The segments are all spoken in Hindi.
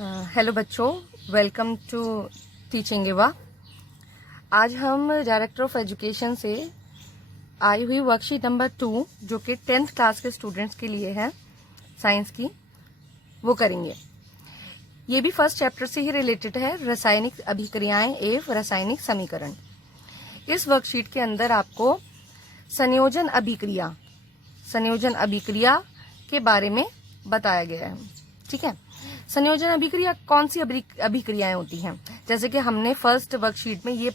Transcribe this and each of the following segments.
हेलो बच्चों, वेलकम टू टीचिंग युवा। आज हम डायरेक्टर ऑफ एजुकेशन से आई हुई वर्कशीट नंबर 2 जो कि 10th क्लास के स्टूडेंट्स के लिए है साइंस की, वो करेंगे। ये भी फर्स्ट चैप्टर से ही रिलेटेड है, रासायनिक अभिक्रियाएं एवं रासायनिक समीकरण। इस वर्कशीट के अंदर आपको संयोजन अभिक्रिया के बारे में बताया गया है। ठीक है, संयोजन अभिक्रिया कौन सी अभिक्रियाएं होती हैं? जैसे कि हमने फर्स्ट वर्कशीट में ये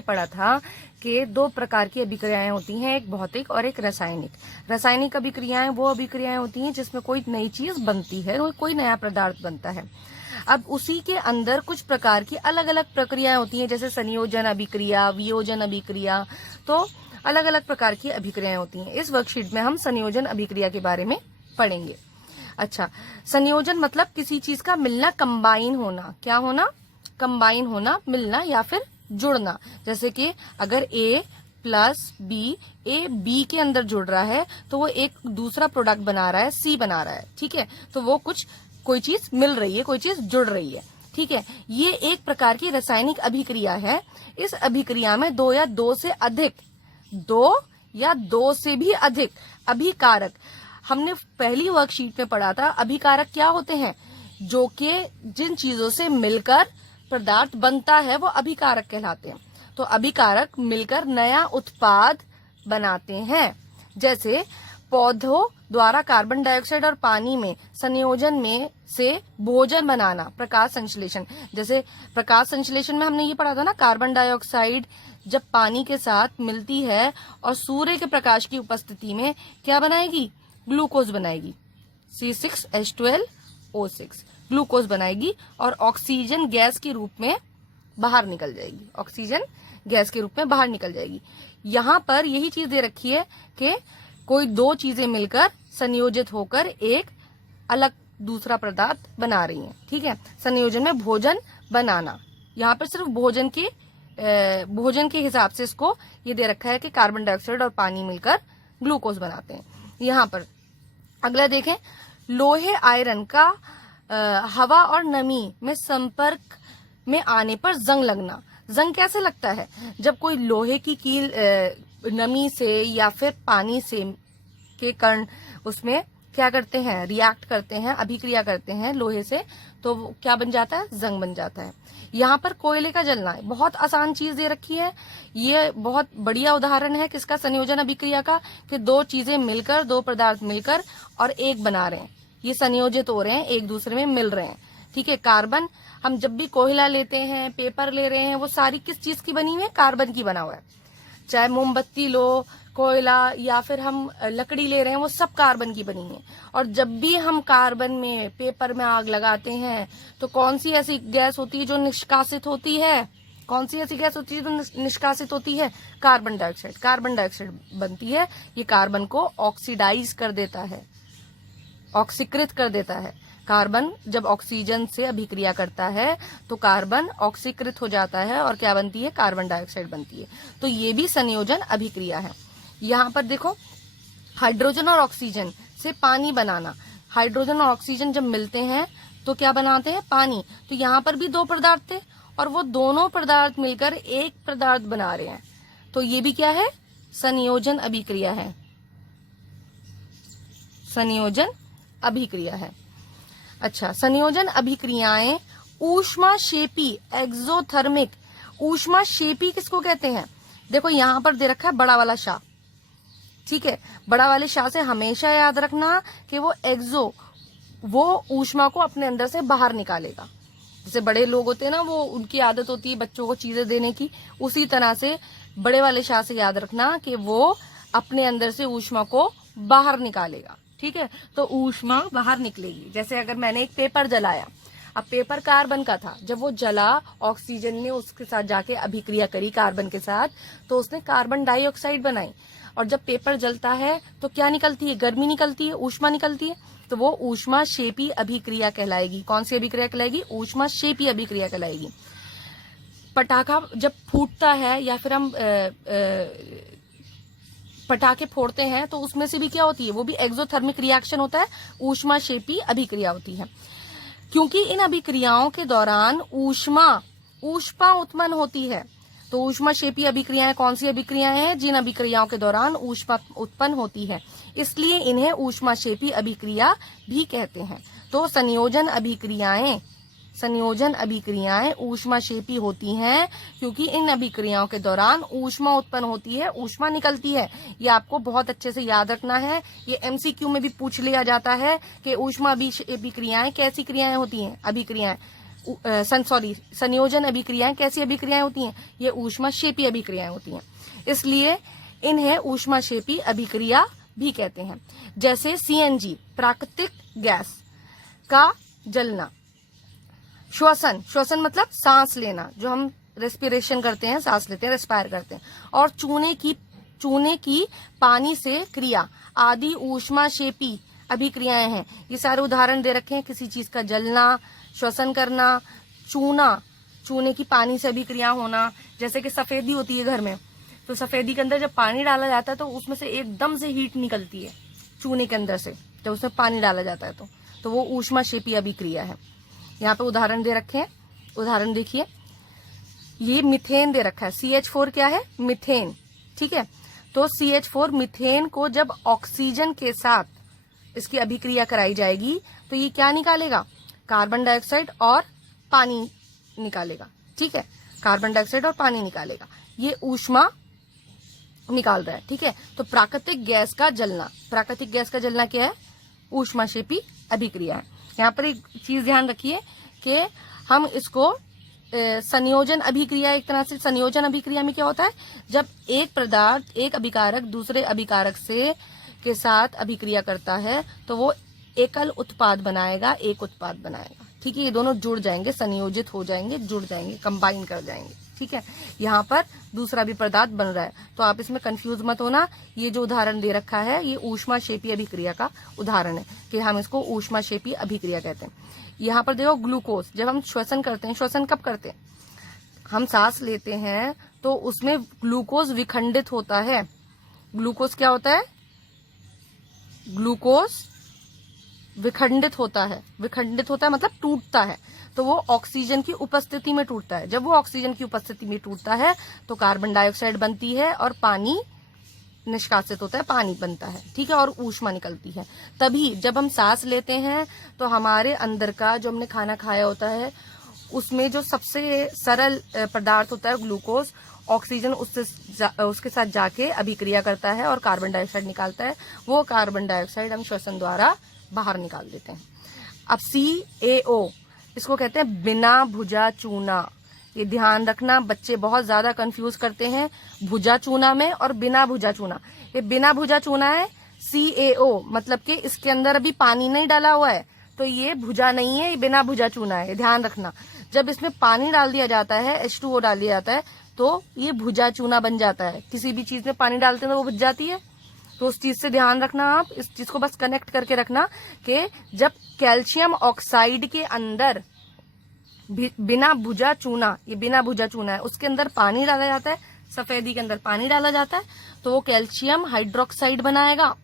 पढ़ा था कि दो प्रकार की अभिक्रियाएं होती हैं, एक भौतिक और एक रासायनिक। रासायनिक अभिक्रियाएं वो अभिक्रियाएं होती हैं जिसमें कोई नई चीज बनती है, कोई नया पदार्थ बनता है। अब उसी के अंदर कुछ प्रकार की अलग अलग प्रक्रियाएं होती हैं, जैसे संयोजन अभिक्रिया, वियोजन अभिक्रिया, तो अलग अलग प्रकार की अभिक्रियाएं होती हैं। इस वर्कशीट में हम संयोजन अभिक्रिया के बारे में पढ़ेंगे। अच्छा, संयोजन मतलब किसी चीज का मिलना, कंबाइन होना। क्या होना? कंबाइन होना, मिलना या फिर जुड़ना। जैसे कि अगर A plus B, A B के अंदर जुड़ रहा है तो वो एक दूसरा प्रोडक्ट बना रहा है, C बना रहा है। ठीक है, तो वो कोई चीज मिल रही है, कोई चीज जुड़ रही है। ठीक है, ये एक प्रकार की रासायनिक अभिक्रिया है। इस अभिक्रिया में दो या दो से भी अधिक अभिकारक, हमने पहली वर्कशीट में पढ़ा था, अभिकारक क्या होते हैं? जो कि जिन चीजों से मिलकर पदार्थ बनता है वो अभिकारक कहलाते हैं। तो अभिकारक मिलकर नया उत्पाद बनाते हैं। जैसे पौधों द्वारा कार्बन डाइऑक्साइड और पानी में संयोजन में से भोजन बनाना, प्रकाश संश्लेषण। जैसे प्रकाश संश्लेषण में हमने ये पढ़ा था ना, कार्बन डाइऑक्साइड जब पानी के साथ मिलती है और सूर्य के प्रकाश की उपस्थिति में क्या बनाएगी? ग्लूकोज बनाएगी, C6H12O6 ग्लूकोज बनाएगी और ऑक्सीजन गैस के रूप में बाहर निकल जाएगी। यहाँ पर यही चीज दे रखी है कि कोई दो चीजें मिलकर संयोजित होकर एक अलग दूसरा पदार्थ बना रही हैं। ठीक है, संयोजन में भोजन बनाना, यहाँ पर सिर्फ भोजन के हिसाब से इसको ये दे रखा है कि कार्बन डाइऑक्साइड और पानी मिलकर ग्लूकोज बनाते हैं। यहाँ पर अगला देखें, लोहे आयरन का हवा और नमी में संपर्क में आने पर जंग लगना। जंग कैसे लगता है? जब कोई लोहे की कील नमी से या फिर पानी से के कण उसमें क्या करते हैं? रिएक्ट करते हैं, अभिक्रिया करते हैं लोहे से, तो क्या बन जाता है? जंग बन जाता है। यहाँ पर कोयले का जलना है, बहुत आसान चीज दे रखी है। ये बहुत बढ़िया उदाहरण है किसका? संयोजन अभिक्रिया का, कि दो चीजें मिलकर, दो पदार्थ मिलकर और एक बना रहे हैं, ये संयोजित हो रहे हैं, एक दूसरे में मिल रहे हैं। ठीक है, कार्बन, हम जब भी कोयला लेते हैं, पेपर ले रहे हैं, वो सारी किस चीज की बनी हुई है? कार्बन की बना हुआ है। चाहे मोमबत्ती लो, कोयला या फिर हम लकड़ी ले रहे हैं, वो सब कार्बन की बनी है। और जब भी हम कार्बन में, पेपर में आग लगाते हैं तो कौन सी ऐसी गैस होती है जो निष्कासित होती है? कार्बन डाइऑक्साइड बनती है। ये कार्बन को ऑक्सीडाइज कर देता है, ऑक्सीकृत कर देता है। कार्बन जब ऑक्सीजन से अभिक्रिया करता है तो कार्बन ऑक्सीकृत हो जाता है और क्या बनती है? कार्बन डाइऑक्साइड बनती है। तो ये भी संयोजन अभिक्रिया है। यहाँ पर देखो, हाइड्रोजन और ऑक्सीजन से पानी बनाना। हाइड्रोजन और ऑक्सीजन जब मिलते हैं तो क्या बनाते हैं? पानी। तो यहाँ पर भी दो पदार्थ थे और वो दोनों पदार्थ मिलकर एक पदार्थ बना रहे हैं, तो ये भी क्या है? संयोजन अभिक्रिया है। संयोजन अभिक्रिया है। अच्छा, संयोजन अभिक्रियाएं ऊष्माक्षेपी, एक्सोथर्मिक। ऊष्माक्षेपी किसको कहते हैं? देखो यहाँ पर दे रखा है बड़ा वाला शाह। ठीक है, बड़ा वाले शाह से हमेशा याद रखना कि वो ऊष्मा को अपने अंदर से बाहर निकालेगा। जैसे बड़े लोग होते हैं ना, वो उनकी आदत होती है बच्चों को चीजें देने की, उसी तरह से बड़े वाले शाह से याद रखना कि वो अपने अंदर से ऊष्मा को बाहर निकालेगा। ठीक है, तो ऊष्मा बाहर निकलेगी। जैसे अगर मैंने एक पेपर जलाया, अब पेपर कार्बन का था, जब वो जला, ऑक्सीजन ने उसके साथ जाके अभिक्रिया करी कार्बन के साथ, तो उसने कार्बन डाइऑक्साइड बनाई। और जब पेपर जलता है तो क्या निकलती है? गर्मी निकलती है, ऊष्मा निकलती है, तो वो ऊष्माक्षेपी अभिक्रिया कहलाएगी। कौन सी अभिक्रिया कहलाएगी? ऊष्माक्षेपी अभिक्रिया कहलाएगी। पटाखा जब फूटता है या फिर हम पटाखे फोड़ते हैं तो उसमें से भी क्या होती है? वो भी एक्सोथर्मिक रिएक्शन होता है, ऊष्माक्षेपी अभिक्रिया होती है। क्योंकि इन अभिक्रियाओं के दौरान ऊष्मा उत्पन्न होती है। तो ऊष्माक्षेपी अभिक्रियाएं कौन सी अभिक्रियाएं हैं? जिन अभिक्रियाओं के दौरान ऊष्मा उत्पन्न होती है, इसलिए इन्हें ऊष्माक्षेपी अभिक्रिया भी कहते हैं। तो संयोजन अभिक्रियाएं ऊष्माक्षेपी होती हैं क्योंकि इन अभिक्रियाओं के दौरान ऊष्मा उत्पन्न होती है, ऊष्मा निकलती है। ये आपको बहुत अच्छे से याद रखना है। ये एमसीक्यू में भी पूछ लिया जाता है कि ऊष्मा अभिक्रियाएं कैसी क्रियाएं होती हैं? संयोजन अभिक्रियाएं कैसी अभिक्रियाएं होती हैं? ये ऊष्माक्षेपी अभिक्रियाएं होती हैं, इसलिए इन्हें ऊष्माक्षेपी अभिक्रिया भी कहते हैं। जैसे सीएनजी प्राकृतिक गैस का जलना, श्वसन मतलब सांस लेना, जो हम रेस्पिरेशन करते हैं, सांस लेते हैं, रेस्पायर करते हैं, और चूने की पानी से क्रिया आदि ऊष्माक्षेपी अभिक्रियाएं हैं। ये सारे उदाहरण दे रखे हैं, किसी चीज का जलना, श्वसन करना, चूने की पानी से अभिक्रिया होना। जैसे कि सफेदी होती है घर में, तो सफेदी के अंदर जब पानी डाला जाता है तो उसमें से एकदम से हीट निकलती है चूने के अंदर से, जब उसमें पानी डाला जाता है तो वो ऊष्माक्षेपी अभिक्रिया है। यहाँ पे उदाहरण दे रखे हैं, उदाहरण देखिए, ये मीथेन दे रखा है। CH4 क्या है? मीथेन, ठीक है। तो CH4 मीथेन को जब ऑक्सीजन के साथ इसकी अभिक्रिया कराई जाएगी तो ये क्या निकालेगा? कार्बन डाइऑक्साइड और पानी निकालेगा, ठीक है। कार्बन डाइऑक्साइड और पानी निकालेगा, ये ऊष्मा निकाल रहा है, ठीक है। तो प्राकृतिक गैस का जलना क्या है? ऊष्माक्षेपी अभिक्रिया है। यहाँ पर एक चीज ध्यान रखिए कि हम इसको संयोजन अभिक्रिया, एक तरह से संयोजन अभिक्रिया में क्या होता है? जब एक पदार्थ, एक अभिकारक दूसरे अभिकारक के साथ अभिक्रिया करता है तो वो एकल उत्पाद बनाएगा, एक उत्पाद बनाएगा, ठीक है। ये दोनों जुड़ जाएंगे, संयोजित हो जाएंगे, जुड़ जाएंगे, कंबाइन कर जाएंगे, ठीक है। यहाँ पर दूसरा भी पदार्थ बन रहा है, तो आप इसमें कंफ्यूज मत होना। ये जो उदाहरण दे रखा है ये ऊष्माक्षेपी अभिक्रिया का उदाहरण है कि हम इसको ऊष्माक्षेपी अभिक्रिया कहते हैं। यहाँ पर देखो ग्लूकोज, जब हम श्वसन करते हैं, श्वसन कब करते हैं? हम सांस लेते हैं तो उसमें ग्लूकोज विखंडित होता है। ग्लूकोज क्या होता है? ग्लूकोज विखंडित होता है मतलब टूटता है। तो वो ऑक्सीजन की उपस्थिति में टूटता है। जब वो ऑक्सीजन की उपस्थिति में टूटता है तो कार्बन डाइऑक्साइड बनती है और पानी निष्कासित होता है, पानी बनता है, ठीक है, और ऊष्मा निकलती है। तभी जब हम सांस लेते हैं तो हमारे अंदर का जो हमने खाना खाया होता है उसमें जो सबसे सरल पदार्थ होता है ग्लूकोज, ऑक्सीजन उसके साथ जाके अभिक्रिया करता है और कार्बन डाइऑक्साइड निकालता है। वो कार्बन डाइऑक्साइड हम श्वसन द्वारा बाहर निकाल देते हैं। अब CaO, इसको कहते हैं बिना भुजा चूना। ये ध्यान रखना, बच्चे बहुत ज्यादा कंफ्यूज करते हैं भुजा चूना में और बिना भुजा चूना। ये बिना भुजा चूना है CaO, मतलब कि इसके अंदर अभी पानी नहीं डाला हुआ है, तो ये भुजा नहीं है, ये बिना भुजा चूना है। ध्यान रखना, जब इसमें पानी डाल दिया जाता है, H2O डाल दिया जाता है, तो ये भुजा चूना बन जाता है। किसी भी चीज में पानी डालते हैं तो वो भुज जाती है, तो उस चीज से ध्यान रखना। आप इस चीज को बस कनेक्ट करके रखना कि जब कैल्शियम ऑक्साइड के अंदर बिना भुजा चूना, ये बिना भुजा चूना है, उसके अंदर पानी डाला जाता है, सफेदी के अंदर पानी डाला जाता है, तो वो कैल्शियम हाइड्रोक्साइड बनाएगा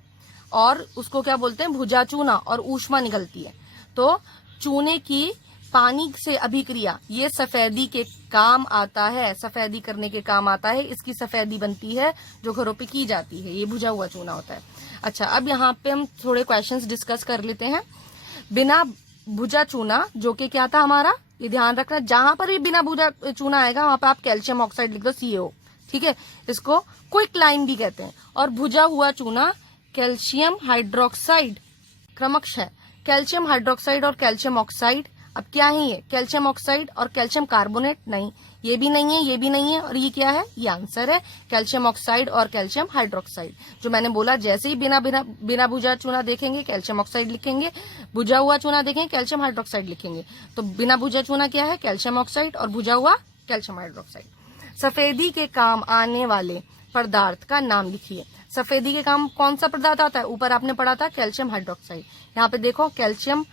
और उसको क्या बोलते हैं? भुजा चूना, और ऊष्मा निकलती है। तो चूने की पानी से अभिक्रिया ये सफेदी के काम आता है, सफेदी करने के काम आता है। इसकी सफेदी बनती है जो घरों पे की जाती है, ये भुजा हुआ चूना होता है। अच्छा, अब यहाँ पे हम थोड़े क्वेश्चंस डिस्कस कर लेते हैं। बिना भुजा चूना जो कि क्या था हमारा, ये ध्यान रखना, जहां पर भी बिना भुजा चूना आएगा वहां पे आप कैल्शियम ऑक्साइड लिख दो, CaO, ठीक है। इसको क्विक लाइम भी कहते हैं। और भुजा हुआ चूना कैल्शियम हाइड्रोक्साइड क्रमश है। कैल्शियम हाइड्रोक्साइड और कैल्शियम ऑक्साइड, अब क्या है ये? कैल्शियम ऑक्साइड और कैल्शियम कार्बोनेट नहीं, ये भी नहीं है, ये भी नहीं है, और ये क्या है? ये आंसर है कैल्शियम ऑक्साइड और कैल्शियम हाइड्रोक्साइड। जो मैंने बोला, जैसे ही बिना भुजा चूना देखेंगे कैल्शियम ऑक्साइड लिखेंगे, भुजा हुआ चूना देखेंगे कैल्शियम हाइड्रोक्साइड लिखेंगे। तो बिना भुजा चूना क्या है? कैल्शियम ऑक्साइड, और भुजा हुआ कैल्शियम हाइड्रोक्साइड। सफेदी के काम आने वाले पदार्थ का नाम लिखिए। सफेदी के काम कौन सा पदार्थ आता है? ऊपर आपने पढ़ा था कैल्शियम हाइड्रोक्साइड। यहाँ पे देखो calcium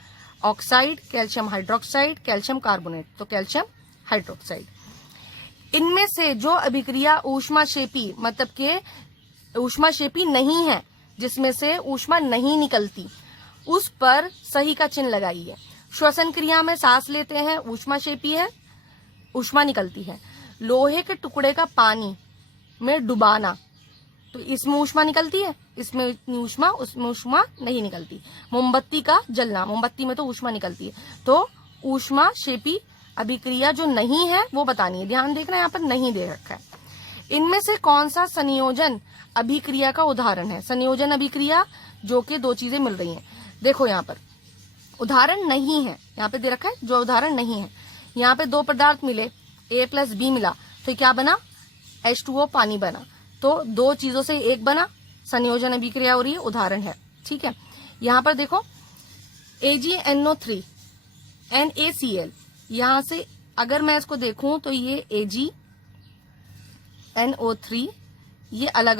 oxide, calcium hydroxide, calcium carbonate, तो कैल्शियम हाइड्रोक्साइड। इनमें से जो अभिक्रिया ऊष्माक्षेपी, मतलब के ऊष्माक्षेपी नहीं है, जिसमें से ऊष्मा नहीं निकलती, उस पर सही का चिन्ह लगाइए। श्वसन क्रिया में सांस लेते हैं, ऊष्माक्षेपी है, ऊष्मा निकलती है। लोहे के टुकड़े का पानी में डुबाना, तो इसमें ऊष्मा निकलती है, इसमें इतनी ऊष्मा, उसमें ऊष्मा नहीं निकलती। मोमबत्ती का जलना, मोमबत्ती में तो ऊष्मा निकलती है। तो ऊष्माक्षेपी अभिक्रिया जो नहीं है वो बतानी है। ध्यान देखना, यहाँ पर नहीं दे रखा है। इनमें से कौन सा संयोजन अभिक्रिया का उदाहरण है? संयोजन अभिक्रिया जो कि दो चीजें मिल रही हैं। देखो यहाँ पर उदाहरण नहीं है, यहाँ पे दे रखा है जो उदाहरण नहीं है। यहाँ पे दो पदार्थ मिले, A + B मिला, तो क्या बना? H2O, पानी बना। तो दो चीजों से एक बना, संयोजन अभिक्रिया हो रही है, उदाहरण है। ठीक है, यहाँ पर देखो AgNO3 NaCl, यहाँ से अगर मैं इसको देखूं तो ये AgNO3 ये अलग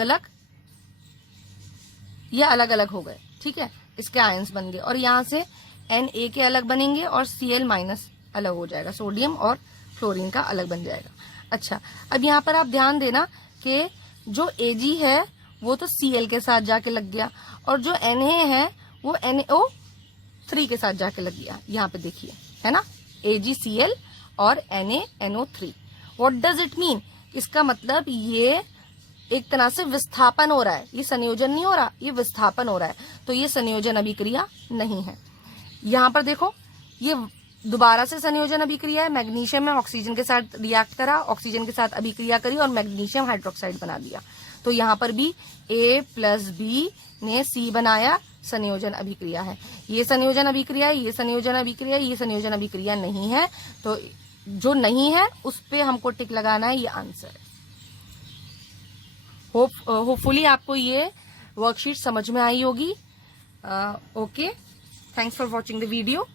अलग हो गए। ठीक है, इसके आयंस बन गए, और यहाँ से Na के अलग बनेंगे और Cl- अलग हो जाएगा, सोडियम और क्लोरीन का अलग बन जाएगा। अच्छा, अब यहाँ पर आप ध्यान देना कि जो Ag है वो तो Cl के साथ जाके लग गया, और जो Na है वो NO3 के साथ जाके लग गया। यहाँ पे देखिए, है ना, AgCl और NaNO3। What does it mean? इसका मतलब ये एक तरह से विस्थापन हो रहा है, ये संयोजन नहीं हो रहा, ये विस्थापन हो रहा है। तो ये संयोजन अभिक्रिया नहीं है। यहाँ पर देखो, ये दोबारा से संयोजन अभिक्रिया है। मैग्नीशियम में ऑक्सीजन के साथ रिएक्ट करा, ऑक्सीजन के साथ अभिक्रिया करी और मैग्नीशियम हाइड्रोक्साइड बना दिया। तो यहाँ पर भी A + B ने C बनाया, संयोजन अभिक्रिया है। ये संयोजन अभिक्रिया है, ये संयोजन अभिक्रिया है, ये संयोजन अभिक्रिया नहीं है। तो जो नहीं है उस पे हमको टिक लगाना है, ये आंसर है। होपफुली आपको ये वर्कशीट समझ में आई होगी। Okay, thanks for watching the video.